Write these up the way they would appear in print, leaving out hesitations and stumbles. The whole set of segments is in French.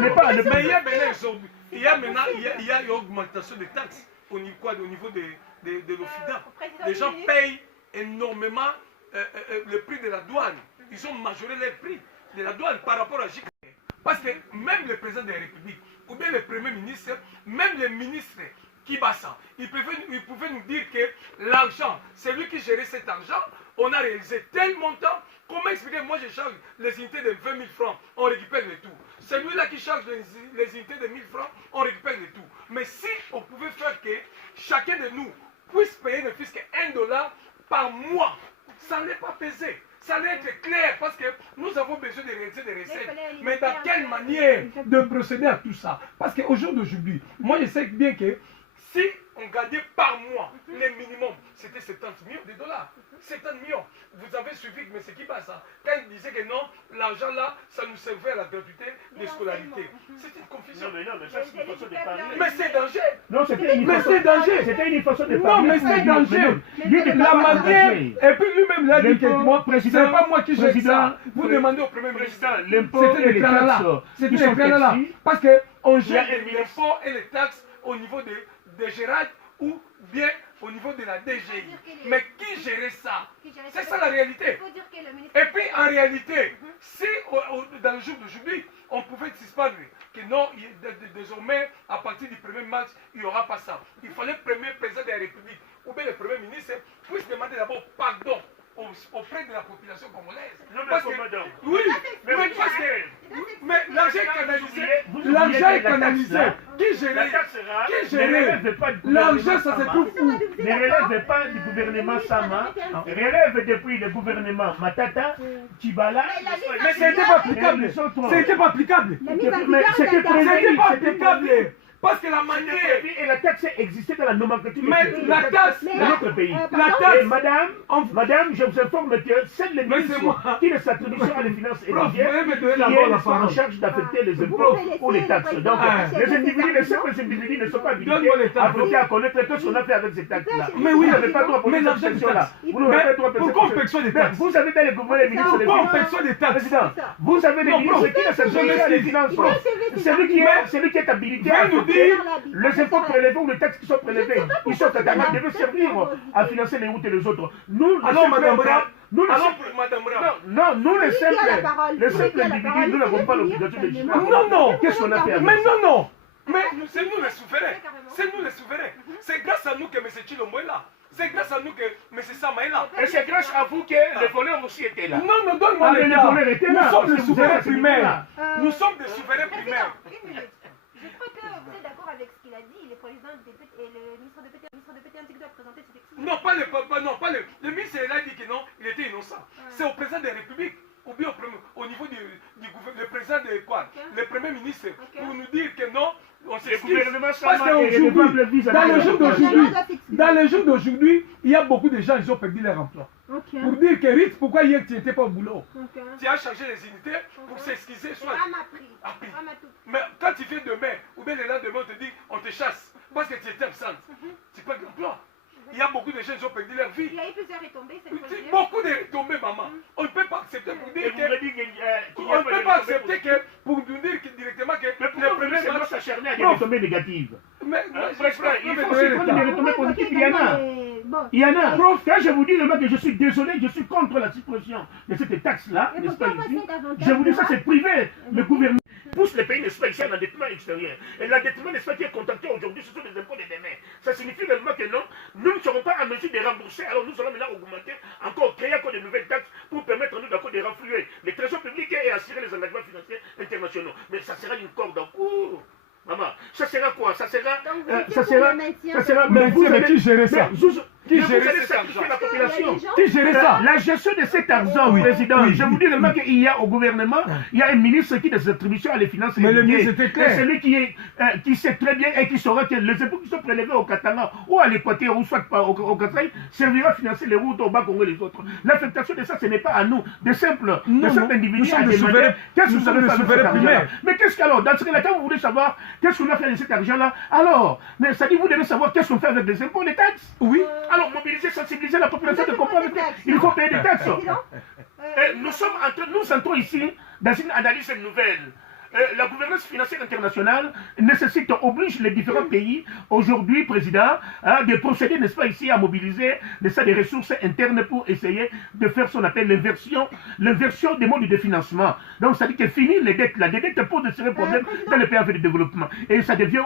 n'est pas adopté. Mais il y a maintenant une augmentation des taxes au niveau de l'OFIDA. Les gens payent énormément le prix de la douane. Ils ont majoré les prix de la douane par rapport à JIC. Parce que même le président de la République, ou bien le premier ministre, même les ministres qui battent ça, ils pouvaient nous dire que l'argent, c'est lui qui gérait cet argent, on a réalisé tel montant. Comment expliquer? Moi, je charge les unités de 20 000 francs, on récupère le tout. Celui-là qui charge les unités de 1000 francs, on récupère le tout. Mais si on pouvait faire que chacun de nous puisse payer ne fût-ce que $1 par mois, ça n'est pas pesé. Ça allait être clair parce que nous avons besoin de réaliser des recettes. Mais dans quelle manière de procéder à tout ça? Parce qu'au jour d'aujourd'hui, moi je sais bien que si on gagnait par mois les minimums, c'était 70 millions de dollars. 70 millions. Vous avez suivi, mais c'est qui passe ça? Quand il disait que non, l'argent là, ça nous servait à la gratuité des scolarités. C'est une confusion. Non, mais ça c'est une façon de parler. Mais c'est danger. Non, c'était une mais c'est danger. C'était une façon de parler. Non, mais c'est danger. La manière. Et puis lui-même l'a dit que moi, c'est pas moi qui gère ça. Vous demandez au premier ministre. L'impôt et les taxes. C'était les plans là. Parce qu'on gère l'impôt et les taxes au niveau des Gérard ou bien au niveau de la DGI. Mais qui gérait ça? C'est ça la réalité. Et puis en réalité, si dans le jour d'aujourd'hui, on pouvait suspendre que non, désormais, à partir du 1er mars, il n'y aura pas ça. Il fallait le premier président de la République ou bien le premier ministre puisse demander d'abord pardon auprès de la population congolaise. Non, mais parce que, oui, mais l'argent est canalisé. L'argent est canalisé. Qui gérait? L'argent, ça se trouve où? Ne relève pas du gouvernement Sama, relève depuis le gouvernement Matata, Tibala. Mais ce n'était pas applicable. Ce n'était pas applicable. C'était pas applicable. Parce que la manière. Et la taxe existait dans la nomenclature de notre pays. La taxe. Madame, je vous informe que c'est le ministre qui est sa attribution à les finances étrangères qui est en charge d'affecter les impôts ou les taxes. Donc, les individus, les simples individus ne sont pas habilités à connaître tout ce qu'on a fait avec ces taxes-là. Mais oui, vous n'avez pas droit à poser cette question-là. Pourquoi on perçoit des taxes? Vous avez dans les gouvernements les ministres des Pourquoi on perçoit des taxes? Vous avez des ministres qui ne s'attribuent à les finances. Celui qui est habilité à les impôts prélevés ou les taxes qui sont prélevées, ils sont capables de servir à financer les routes et les autres. Nous, alors, Madame Bra, nous les simples individus, nous n'avons pas l'obligation de dire. Non. Qu'est-ce qu'on a fait avec ça? Mais non. Mais c'est nous les souverains. C'est nous les souverains. C'est grâce à nous que M. Chilombo est là. C'est grâce à nous que M. Sama est là. Et c'est grâce à vous que les voleurs aussi étaient là. Non, donne-moi les voleurs. Nous sommes des souverains primaires. Nous sommes des souverains primaires. Je crois que vous êtes d'accord avec ce qu'il a dit, le président et le ministre de PTN qui doit présenter cette explication. Non, pas le ministre, il a dit que non, il était innocent. C'est au président de la République, ou bien au niveau du gouvernement, le président de quoi? Le premier ministre, pour nous dire que non, on s'excuse. Parce qu'aujourd'hui, dans le jour d'aujourd'hui, il y a beaucoup de gens, ils ont perdu leur emploi. Pour dire que Ritz, pourquoi hier tu n'étais pas au boulot? Tu as changé les unités pour s'excuser. Soit mais quand tu viens demain, ou bien le lendemain, on te dit, on te chasse, parce que tu étais absente. Tu perds l'emploi. Il y a beaucoup de gens qui ont perdu leur vie. Il y a eu plusieurs retombées. Beaucoup de retombées, maman. On ne peut pas accepter pour dire que. On ne peut pas accepter que pour nous dire directement que. Mais pour le premier, c'est s'acharner à des retombées négatives. Mais il faut se prendre des retombées positives. Il y en a. Quand je vous dis que je suis désolé, je suis contre la suppression de cette taxe-là, n'est-ce pas ici? Je vous dis ça, c'est privé. Le gouvernement pousse les pays, n'est-ce pas, ici, à l'endettement extérieur. Et l'endettement, n'est-ce pas, qui est contacté aujourd'hui, ce sont les impôts de demain. Ça signifie réellement que non, nous ne serons pas en mesure de rembourser, alors nous allons maintenant augmenter, encore créer encore de nouvelles taxes pour permettre à nous d'accord de renflouer les trésors publics et assurer les engagements financiers internationaux. Mais ça sera une corde en cours. Maman, ça sera quoi? Ça sera. Mais vous avez qui gérer ça? Qui gérait la population? Qui gérait ça? La gestion de cet argent, président. Je vous dis vraiment qu'il y a au gouvernement, il y a un ministre qui a des attributions à les finances. Mais le ministre était clair. C'est celui qui sait très bien et qui saura que les impôts qui sont prélevés au Katanga ou à l'Équateur ou soit au Kasaï servira à financer les routes au Bas-Congo et les autres. L'affectation de ça, ce n'est pas à nous, de simples individus à demander qu'est-ce que vous savez faire de cet argent-là. Mais qu'est-ce qu'alors, dans ce cas-là, quand vous voulez savoir qu'est-ce qu'on a fait de cet argent-là, alors, mais ça dit vous devez savoir qu'est-ce qu'on fait avec les impôts, les taxes. Oui. Alors, mobiliser, sensibiliser la population de comprendre qu'il faut payer des taxes. Nous entrons ici dans une analyse nouvelle. la gouvernance financière internationale nécessite, oblige les différents pays, aujourd'hui, président, de procéder, n'est-ce pas, ici, à mobiliser des ressources internes pour essayer de faire ce qu'on appelle l'inversion des modes de financement. Donc, ça dit que finir les dettes, la dette pose de sérieux problèmes dans les pays en fait de développement. Et ça devient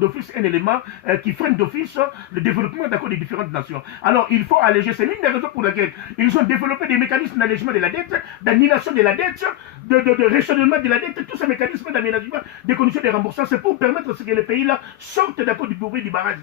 d'office un élément qui freine d'office le développement d'accord des différentes nations. Alors, il faut alléger. C'est l'une des raisons pour laquelle ils ont développé des mécanismes d'allègement de la dette, d'annulation de la dette, de raisonnement de la dette, tous ces mécanismes d'aménagement des conditions de remboursement, c'est pour permettre que les pays-là sortent d'accord du bourbier du barrage.